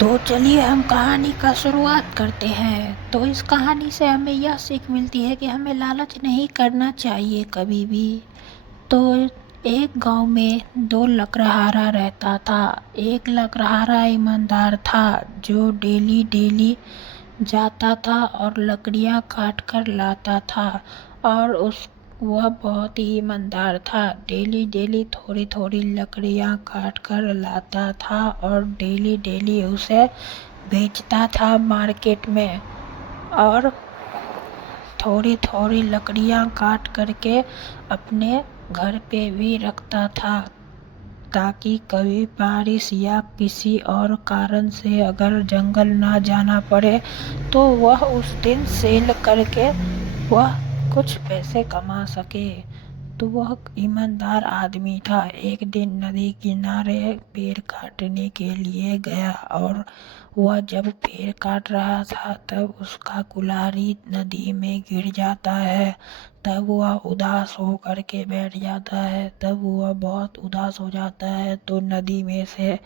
तो चलिए हम कहानी का शुरुआत करते हैं। तो इस कहानी से हमें यह सीख मिलती है कि हमें लालच नहीं करना चाहिए कभी भी। तो एक गांव में दो लकड़हारा रहता था। एक लकड़हारा ईमानदार था जो डेली डेली जाता था और लकड़ियां काट कर लाता था। और उस वह बहुत ही ईमानदार था। डेली डेली थोड़ी थोड़ी लकड़ियां काट कर लाता था और डेली डेली उसे बेचता था मार्केट में। और थोड़ी थोड़ी लकड़ियां काट करके अपने घर पे भी रखता था, ताकि कभी बारिश या किसी और कारण से अगर जंगल ना जाना पड़े तो वह उस दिन सेल करके वह कुछ पैसे कमा सके। तो वह ईमानदार आदमी था। एक दिन नदी किनारे पेड़ काटने के लिए गया और वह जब पेड़ काट रहा था तब उसका कुल्हाड़ी नदी में गिर जाता है। तब वह उदास हो करके बैठ जाता है। तब वह बहुत उदास हो जाता है तो नदी में से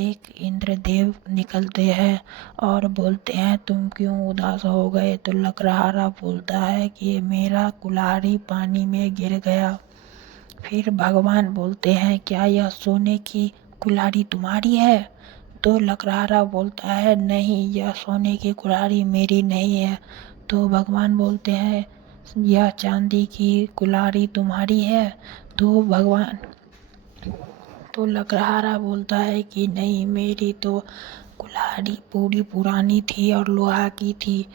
एक इंद्रदेव निकलते हैं और बोलते हैं, तुम क्यों उदास हो गए? तो लकड़हारा बोलता है कि मेरा कुल्हाड़ी पानी में गिर गया। फिर भगवान बोलते हैं, क्या यह सोने की कुल्हाड़ी तुम्हारी है? तो लकड़हारा बोलता है, नहीं, यह सोने की कुल्हाड़ी मेरी नहीं है। तो भगवान बोलते हैं, यह चांदी की कुल्हाड़ी तुम्हारी है? तो भगवान तो लकड़हारा बोलता है कि नहीं, मेरी तो कुल्हाड़ी पूरी पुरानी थी और लोहा की थी।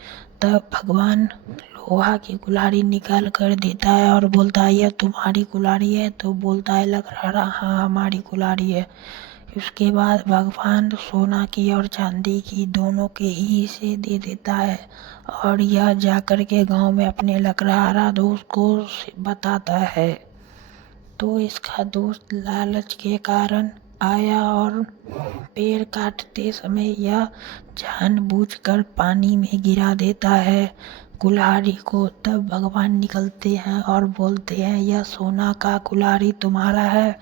तब भगवान लोहा की कुल्हाड़ी निकाल कर देता है और बोलता है, यह तुम्हारी कुल्हाड़ी है? तो बोलता है लकड़हारा, हाँ हमारी कुल्हाड़ी है। उसके बाद भगवान सोना की और चांदी की दोनों के ही हिस्से दे देता है। और यह जाकर के गांव में अपने लकड़हारा दोस्त को बताता है। तो इसका दोस्त लालच के कारण आया और पेड़ काटते समय यह जानबूझकर पानी में गिरा देता है कुल्हाड़ी को। तब भगवान निकलते हैं और बोलते हैं, यह सोना का कुल्हाड़ी तुम्हारा है?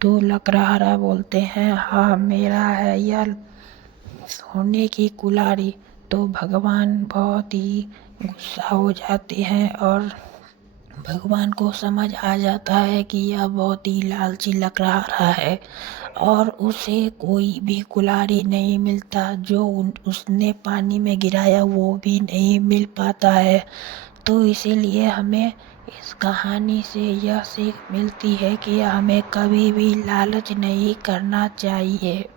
तो लकड़हारा बोलते हैं, हाँ मेरा है यह सोने की कुल्हाड़ी। तो भगवान बहुत ही गुस्सा हो जाते हैं और भगवान को समझ आ जाता है कि यह बहुत ही लालची लकड़हारा है और उसे कोई भी कुल्हाड़ी नहीं मिलता। जो उसने पानी में गिराया वो भी नहीं मिल पाता है। तो इसीलिए हमें इस कहानी से यह सीख मिलती है कि हमें कभी भी लालच नहीं करना चाहिए।